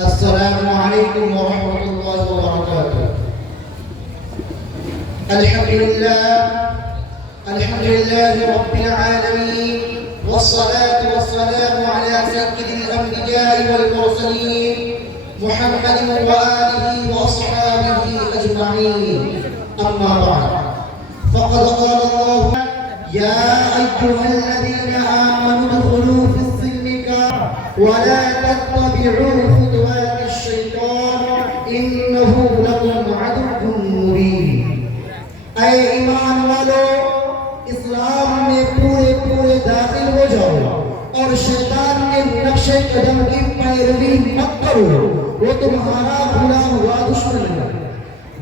السلام عليكم ورحمة الله وبركاته. الحمد لله رب العالمين، والصلاة والسلام على سيد الأنبياء والمرسلين محمد وآله وأصحابه أجمعين. أما بعد، فقد قال الله: يا أيها الذين آمنوا ادخلوا في السلم ولا تتبعوا خطوات الشيطان إنه لكم عدو مبين. اے ایمان والو، اسلام میں پورے داخل ہو جاؤ اور شیطان کے نقش قدم کی پیروی مت کرو، وہ تمہارا بھلا ہوا دشمن ہے۔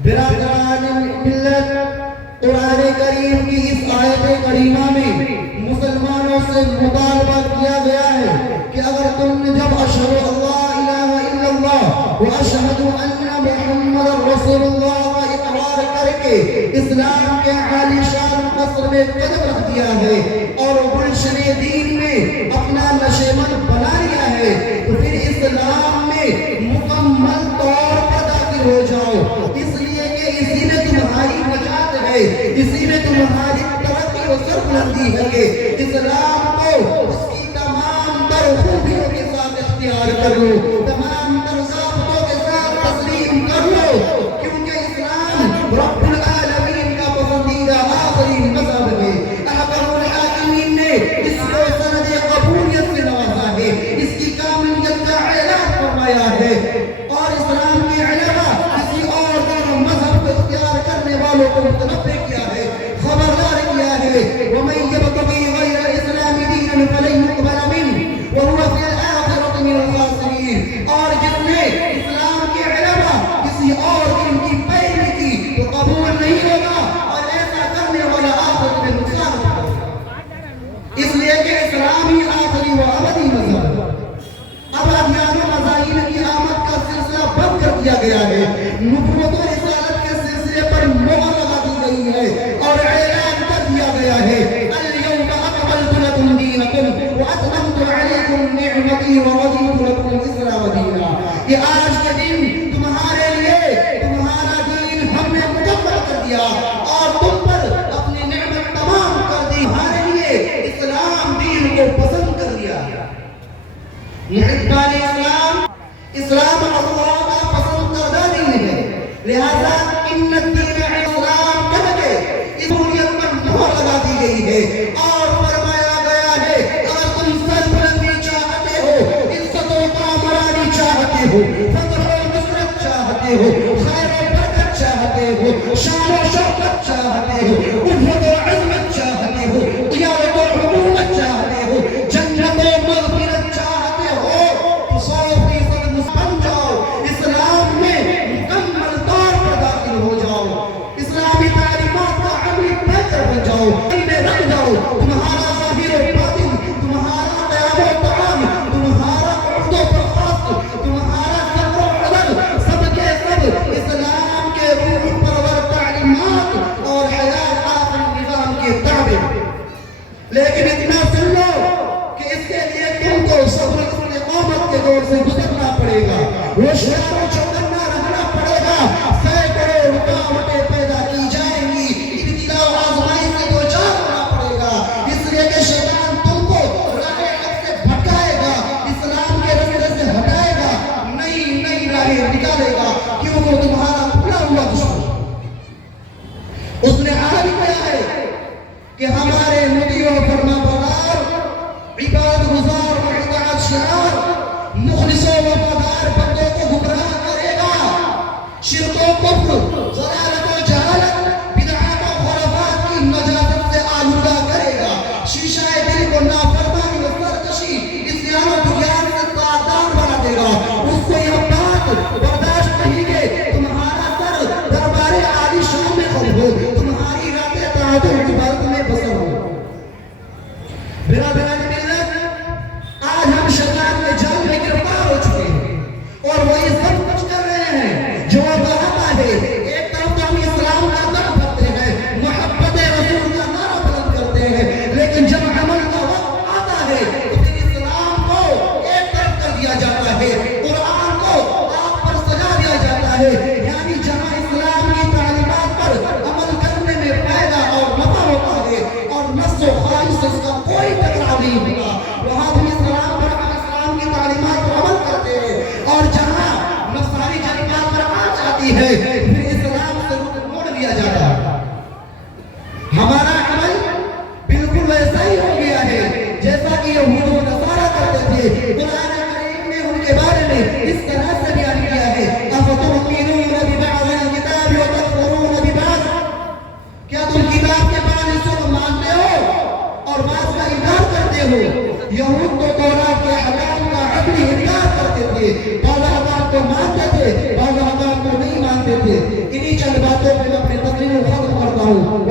برادران ملت، قرآن کریم کی اس آیت کریمہ میں مسلمانوں سے مطالبہ کیا گیا ہے کہ اگر تم نے جب اشہد اللہ الہ الا اللہ و اشہد ان محمد رسول اللہ کا اقرار کر کے اسلام کے عالی شان قصر میں قدم رکھ دیا ہے اور گلشن دین میں اپنا نشیمن بنا لیا ہے، تو پھر اسلام میں مکمل طور پر داخل ہو جاؤ، اس لیے کہ اسی میں تمہاری نجات ہے، اسی میں تمہاری ترقی و سربلندی ہے۔ اسلام کو اس کی تمام تر خوبیوں کے ساتھ اختیار کر لو، تمام تر ضابطوں کے ساتھ تسلیم کر لو، کیونکہ اسلام رب العالمین کا پسندیدہ آخری مذہب ہے۔ احکم الحاکمین نے اس کو سند قبولیت سے نوازا ہے، اس کی کاملیت کا اعلان فرمایا ہے، اور اسلام کے علاوہ کسی اور مذہب کو اختیار کرنے والوں کو متنبہ کیا ہے، خبردار کیا ہے۔ وَمَن يَبْتَغِي غَيْرَ الْإِسْلَامِ دِينًا فَلَن يُقْبَلَ مِنْهُ وَهُوَ فِي الْآخِرَةِ مِنَ الْخَاسِرِينَ۔ اور جس نے اسلام کے علاوہ کسی اور دین کی پیروی کی تو قبول نہیں ہوگا، اور ایسا کرنے والا آخرت میں نقصان ہوگا، اس لیے کہ اسلام ہی آخری و ابدی مذہب ہے۔ اب ادیان و مذاہب کی آمد کا سلسلہ بند کر دیا گیا ہے، نبوت و رسالت کے سلسلے پر مہر لگا دی گئی ہے اور اعلان کر دیا گیا ہے: اليوم اکملت لکم دینکم واتممت علیکم نعمتی ورضیت لکم الاسلام دینا۔ کہ آج کے دن تمہارے لیے تمہارا دین ہم نے مکمل کر دیا اور تم پر اپنی نعمت تمام کر دی، ہمارے لیے اسلام دین کو پسند کر دیا۔ محبان اسلام اللہ کا پسند کردہ دین ہے، لہذا ان الدین اسلام کہہ کے اس حریت پر مہر لگا دی گئی ہے اور فرمایا گیا ہے اگر تم سربلندی چاہتے ہو، عزت و کامرانی چاہتے ہو، فتح و نصرت چاہتے ہو، خیر و برکت چاہتے ہو، شان و شوکت چاہتے ہو، الفت و عظمت چاہتے ہو، قیادت و حکومت چاہتے ہو، جنت و مغفرت چاہتے ہو، تو 100% بن جاؤ، اسلام میں مکمل طور پر داخل ہو جاؤ، اسلامی تعلیمات کا عملی بہتر بن جاؤ، ان میں رہ جاؤ، تمہارا ظاہر و باطن، تمہارا قیام و طعام، تمہارا عہد و برخاست، تمہارا صبر و عدل، سب کے سب اسلام کے روح پرور تعلیمات اور حیات آخری نظام کے تابع۔ لیکن اتنا سن لو کہ اس کے لیے تم کو صبر استقامت کے دور سے گزرنا پڑے گا، ہوشیار و چوکنا رہنا پڑے گا، سینکڑوں رکاوٹیں پیدا کی جائیں گی، ابتلا و آزمائش سے دوچار ہونا پڑے گا، اس لیے کہ شیطان تم کو راہ حق سے بھٹکائے گا، اسلام کے راستے سے ہٹائے گا، نئی راہیں نکالے گا، کیوں وہ تمہارا بھلا ہوا دشمن۔ اس نے عہد کیا ہے کہ ہمارے مطیع و فرما بردار، عبادت گزار و اطاعت شعار، مخلص و وفادار بندوں کو گمراہ کرے میں اس طرح سے بیان کیا ہے افتؤمنون ببعض الکتاب وتکفرون ببعض، کیا تم کتاب کے بعض حصوں کو مانتے ہو اور بعض کا انکار کرتے ہو؟ یہود تو تورات کے احکام کا عملی انکار کرتے تھے، بعض احکام کو مانتے تھے، بعض احکام کو نہیں مانتے تھے۔ انہی چند باتوں پہ میں اپنی تقریر کو ختم کرتا ہوں۔